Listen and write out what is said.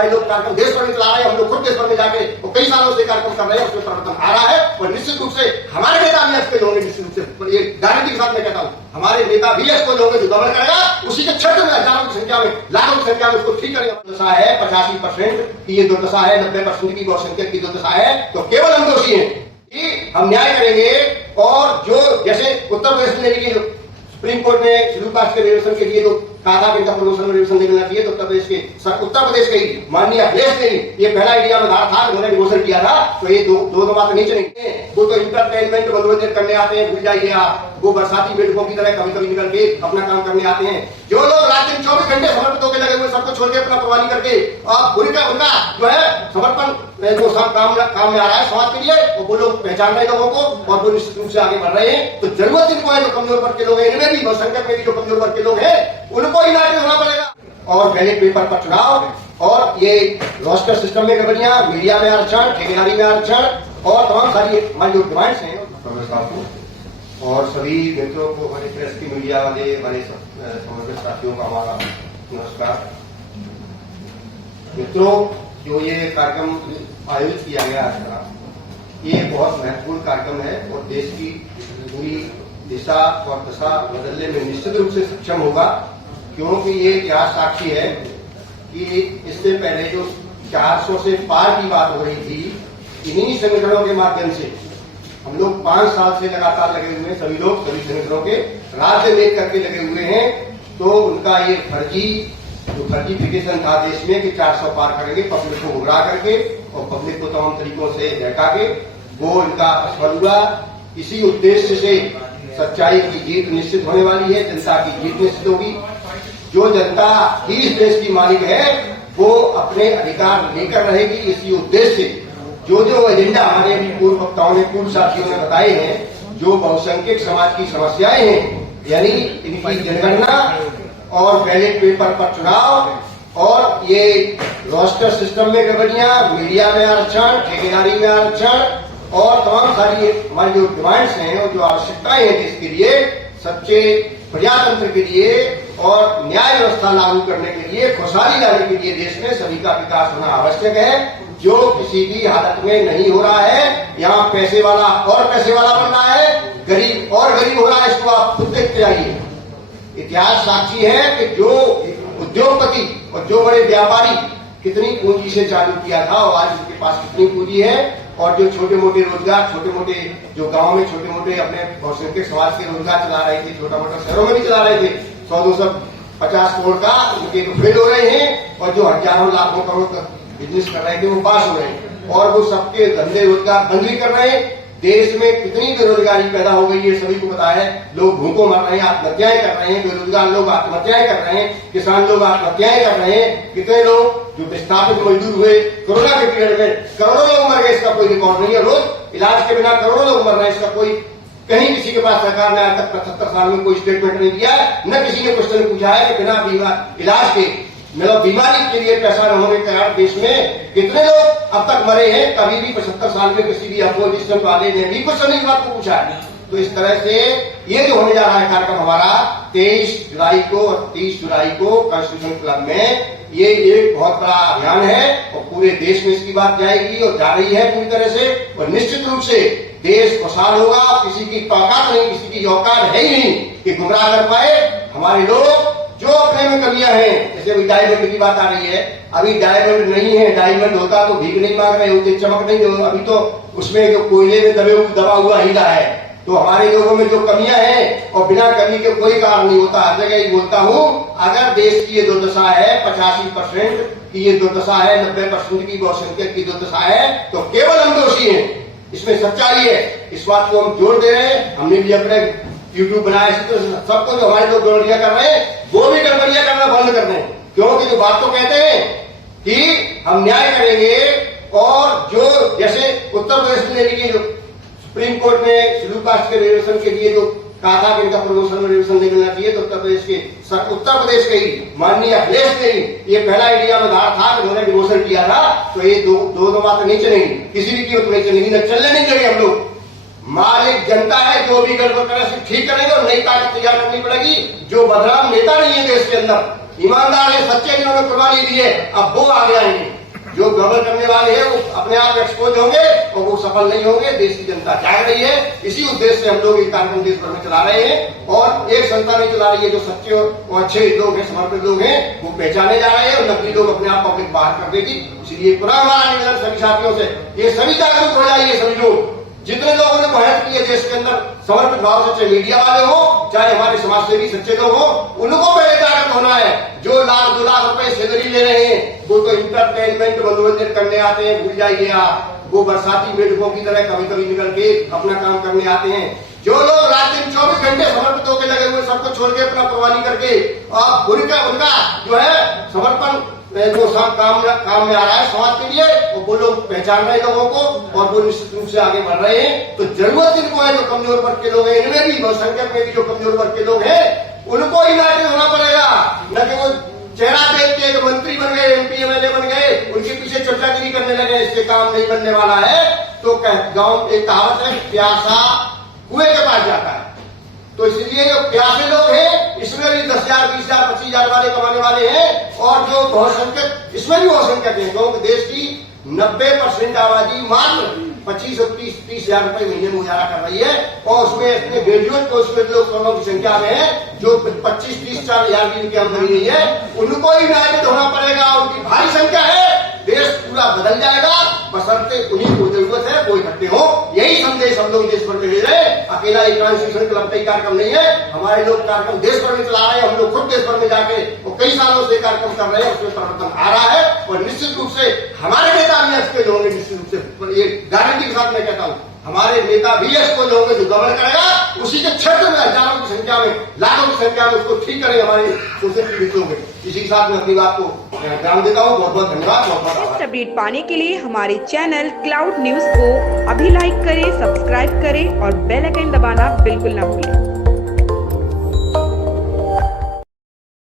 हमारे लोग कार्यक्रम देश भर में चला रहे हैं, हम लोग खुद देश भर में जाके और कई सालों से कार्यक्रम कर रहे हैं, उसमें परिवर्तन आ रहा है। और निश्चित रूप से हमारे नेता भी एक्सपोज होंगे, निश्चित रूप से ये गारंटी के साथ मैं कहता हूँ, हमारे नेता भी एक्सपोज होंगे, जो दमन करेगा उसी के क्षेत्र में हजारों की संख्या में, लाखों की संख्या में उसको ठीक करेगा। दशा है 85% की ये दुर्दशा है, 90% की बहुसंख्यक की दुर्दशा है, तो केवल हम दोषी हैं कि हम न्याय करेंगे। और जो जैसे उत्तर प्रदेश में की सुप्रीम कोर्ट ने शेड्यूल कास्ट के रिजर्वेशन के लिए तो कहा था कि इनका प्रमोशन में रिजर्वेशन देना चाहिए, तो उत्तर प्रदेश के ही माननीय अखिलेश ने ये पहला इंडिया में धारा था, उन्होंने रिजर्वेशन किया था, तो ये दो बात नहीं चलेंगे। वो तो इंटरटेनमेंट मनोरंजन करने आते हैं, भूल जाइए आप, वो बरसाती बेटकों की तरह कभी कभी निकल के अपना काम करने आते हैं। जो लोग रात दिन 24 घंटे समर्पित होकर लगे हुए, सबको छोड़ के अपना प्रवाही करके और उनका जो है समर्पण जो काम में आ रहा है समाज के लिए, और वो लोग पहचान रहे लोगों को और वो निश्चित रूप से आगे बढ़ रहे हैं। तो जरूरत इनको है, जो कमजोर वर्ग के लोग हैं, इनमें भी बहुसंख्यक में भी जो कमजोर वर्ग के लोग हैं, उनको यूनाइटेड होना पड़ेगा। और बैलेट पेपर पर चुनाव और ये रोस्टर सिस्टम में गड़बड़ियां, मीडिया में आरक्षण, ठेकेदारी में आरक्षण और तमाम सारी हमारी जो डिमांड्स हैं और सभी मित्रों को, हमारे प्रेस की मीडिया वाले, हमारे समर्पित साथियों का हमारा नमस्कार। मित्रों, जो ये कार्यक्रम आयोजित किया गया आज का, ये बहुत महत्वपूर्ण कार्यक्रम है और देश की पूरी दिशा और दशा बदलने में निश्चित रूप से सक्षम होगा, क्योंकि ये इतिहास साक्षी है कि इससे पहले जो 400 से पार की बात हो रही थी, इन्हीं संगठनों के माध्यम से हम लोग 5 साल से लगातार लगे हुए हैं, सभी लोग सभी संगठनों के राज्य में करके लगे हुए हैं। तो उनका ये फर्जीफिकेशन था देश में कि 400 पार करेंगे, पब्लिक को गुमराह करके और पब्लिक को तमाम तरीकों से बहका के, वो इनका असफल हुआ। इसी उद्देश्य से सच्चाई की जीत निश्चित होने वाली है, जनता की जीत निश्चित होगी। जो जनता ही इस देश की मालिक है, वो अपने अधिकार लेकर रहेगी। इसी उद्देश्य से जो एजेंडा हमारे पूर्व वक्ताओं ने, पूर्व साथियों ने बताए हैं, जो बहुसंख्यक समाज की समस्याएं हैं, यानी इनकी जनगणना और बैलेट पेपर पर चुनाव और ये रोस्टर सिस्टम में गड़बड़ियां, मीडिया में आरक्षण, ठेकेदारी में आरक्षण और तमाम सारी हमारी जो डिमांड्स हैं और जो आवश्यकताएं हैं देश के लिए, सच्चे प्रजातंत्र के लिए और न्याय व्यवस्था लागू करने के लिए, खुशहाली लाने के लिए देश में सभी का विकास होना आवश्यक है, जो किसी भी हालत में नहीं हो रहा है। यहाँ पैसे वाला और पैसे वाला बन रहा है, गरीब और गरीब हो रहा है, इसको आप खुद देखते आइए। इतिहास साक्षी है कि जो उद्योगपति और जो बड़े व्यापारी कितनी पूंजी से चालू किया था और आज उनके पास कितनी पूंजी है, और जो छोटे मोटे रोजगार, छोटे मोटे जो गांव में छोटे मोटे अपने बहुसंख्यक समाज के रोजगार चला रहे थे, छोटा मोटा शहरों में भी चला रहे थे, 100-250 करोड़ का, उनके तो फेल हो रहे हैं। और जो हजारों लाखों करोड़ का बिजनेस कर रहे थे, वो पास हो रहे हैं और वो सबके धंधे रोजगार बंद भी कर रहे हैं। देश में कितनी बेरोजगारी पैदा हो गई है, सभी को पता है। लोग भूखों मर रहे हैं, आत्महत्याएं कर रहे हैं, बेरोजगार लोग आत्महत्याएं कर रहे हैं, किसान लोग आत्महत्याएं कर रहे हैं। कितने लोग जो विस्थापित मजदूर हुए कोरोना के पीरियड में, करोड़ों लोग मर गए, इसका कोई रिकॉर्ड नहीं है। रोज इलाज के बिना करोड़ों लोग मर रहे हैं, इसका कोई कहीं किसी के पास सरकार ने आज तक 75 साल में कोई स्टेटमेंट नहीं दिया है, न किसी ने क्वेश्चन पूछा है कि बिना इलाज के, मतलब बीमारी के लिए पैसा न होने के कारण देश में कितने लोग अब तक मरे हैं। कभी भी 75 साल में किसी भी अपोजिशन वाले ने भी क्वेश्चन इस बात को पूछा है। तो इस तरह से ये जो होने जा रहा है कार्यक्रम हमारा 23 जुलाई को और 30 जुलाई को कॉन्स्टिट्यूशन क्लब में, ये एक बहुत बड़ा अभियान है और पूरे देश में इसकी बात जाएगी और जा रही है पूरी तरह से। और निश्चित रूप से देश खुशहाल होगा। किसी की ताकत नहीं, किसी की औकात है ही नहीं कि गुमराह कर पाए हमारे लोग। जो अपने में कमियां हैं, जैसे अभी डायमंड की बात आ रही है, अभी डायमंड नहीं है, डायमंड होता तो भीख नहीं मांग रहे होते, चमक नहीं हो, अभी तो उसमें जो कोयले में दबा हुआ हीरा है। तो हमारे लोगों में जो कमियां हैं, और बिना कमी के कोई कारण नहीं होता। हर जगह ही बोलता हूं, अगर देश की ये दुर्दशा है, 85% की ये दुर्दशा है, 90% की बहुसंख्यक की दुर्दशा है, तो केवल हम दोषी हैं, इसमें सच्चाई है। इस बात को हम जोड़ दे रहे हैं। हमने भी अपने यूट्यूब बनाया, तो सबको जो हमारे लोग गड़बड़ियां कर रहे हैं, वो भी गड़बड़ियां करना बंद कर दें। क्योंकि जो बात तो कहते हैं कि हम न्याय करेंगे, और जो जैसे उत्तर प्रदेश में की जो सुप्रीम कोर्ट ने शेड्यूल कास्ट के रिजर्वेशन के लिए जो कहा था कि इनका प्रमोशन में रिजर्वेशन नहीं मिलना चाहिए, तो उत्तर प्रदेश के ही माननीय अखिलेश ने ही ये पहला इंडिया में धारा था कि उन्होंने डिमोशन किया था। तो ये दो बातें नहीं चलेंगी, किसी भी कीमत नहीं चलेंगी, न चलने नहीं देंगे हम लोग। मालिक जनता है, जो भी गड़बड़ करे से ठीक करेंगे और नई ताकत तैयार करनी पड़ेगी। जो बदनाम नेता नहीं है देश के अंदर, ईमानदार है, सच्चे, जिन्होंने कुर्बानी दी है, अब वो आगे आएंगे। जो गड़बड़ करने वाले हैं वो अपने आप एक्सपोज होंगे और वो सफल नहीं होंगे। देश की जनता चाह रही है, इसी उद्देश्य से हम लोग ये कार्यक्रम देश भर में चला रहे हैं और एक संस्था नहीं चला रही है। जो सच्चे और अच्छे लोग हैं, समर्पित लोग हैं, वो पहचाने जा रहे हैं और नकली लोग अपने आप पब्लिक बाहर कर देगी। इसलिए पूरा हमारा निवेदन सभी साथियों से, ये सभी जागरूक हो जाइए। सभी लोग, जितने लोगों ने मेहनत की है देश के अंदर समर्पित भाव से, चाहे मीडिया वाले हो, चाहे हमारे समाज सेवी सच्चे लोग हो, उनको पहले जागरूक होना है। जो लाख 2 लाख रुपए सैलरी ले रहे हैं वो तो इंटरटेनमेंट मनोरंजन करने आते हैं, भूल जाइए आप। वो बरसाती मेढकों की तरह कभी कभी निकल के अपना काम करने आते हैं। जो लोग रात दिन 24 घंटे समर्पित होकर लगे हुए, सबको छोड़ के अपना कुर्बानी करके, और उनका जो है समर्पण जो काम में आ रहा है समाज के लिए, वो लोग पहचान रहे लोगों को और वो निश्चित रूप से आगे बढ़ रहे हैं। तो जरूरत इनको है, जो कमजोर वर्ग के लोग हैं, इनमें भी बहुसंख्यक में भी जो कमजोर वर्ग के लोग हैं, उनको यूनाइटेड होना पड़ेगा। न कि वो चेहरा देख के जो मंत्री बन गए, MP MLA बन गए, उनके पीछे चर्चागिरी करने लगे, इससे काम नहीं बनने वाला है। तो गाँव एक कहावत है, प्यासा कुएं के पास जाता है। तो इसलिए जो प्यासे लोग हैं, इसमें भी 10,000, 20,000, 25,000 वाले कमाने वाले हैं, और जो बहुसंख्यक, इसमें भी बहुसंख्यक है, क्योंकि देश की 90% आबादी मात्र 25 और 30,000 रुपए महीने में गुजारा कर रही है, और उसमें अपने ग्रेजुएट पोस्टग्रेजुएट लोग करोड़ों की संख्या में है, जो 25, 30, 40,000 की इनकी आमदनी नहीं है। उनको यूनाइटेड होना पड़ेगा, उनकी भारी संख्या है, देश पूरा बदल जाएगा, बशर्ते उन्हीं को जरूरत है वो इकट्ठे हो। यही संदेश हम लोग देश भर में ले रहे हैं। अकेला एक ट्रांसमिशन क्लब का कार्यक्रम नहीं है, हमारे लोग कार्यक्रम देश भर में चला रहे हैं। हम लोग खुद देश भर में जाके और कई सालों से कार्यक्रम कर रहे हैं, उसमें परिवर्तन आ रहा है, और निश्चित रूप से हमारे नेता भी एक्सपोज होंगे। निश्चित रूप से ये गारंटी के साथ मैं कहता हूँ, हमारे नेता भी एक्सपोज होंगे। जो गवर्नर करेगा उसी के क्षेत्र में हजारों की संख्या में, लाखों की संख्या में उसको ठीक करेंगे हमारे शोषित पीड़ित लोग। इसी के साथ मैं अपनी बात को विराम देता हूँ। बहुत बहुत धन्यवाद, बहुत बहुत आभार। अपडेट पाने के लिए हमारे चैनल क्लाउड न्यूज को अभी लाइक करें, सब्सक्राइब करें और बेल आइकन दबाना बिल्कुल ना भूलें।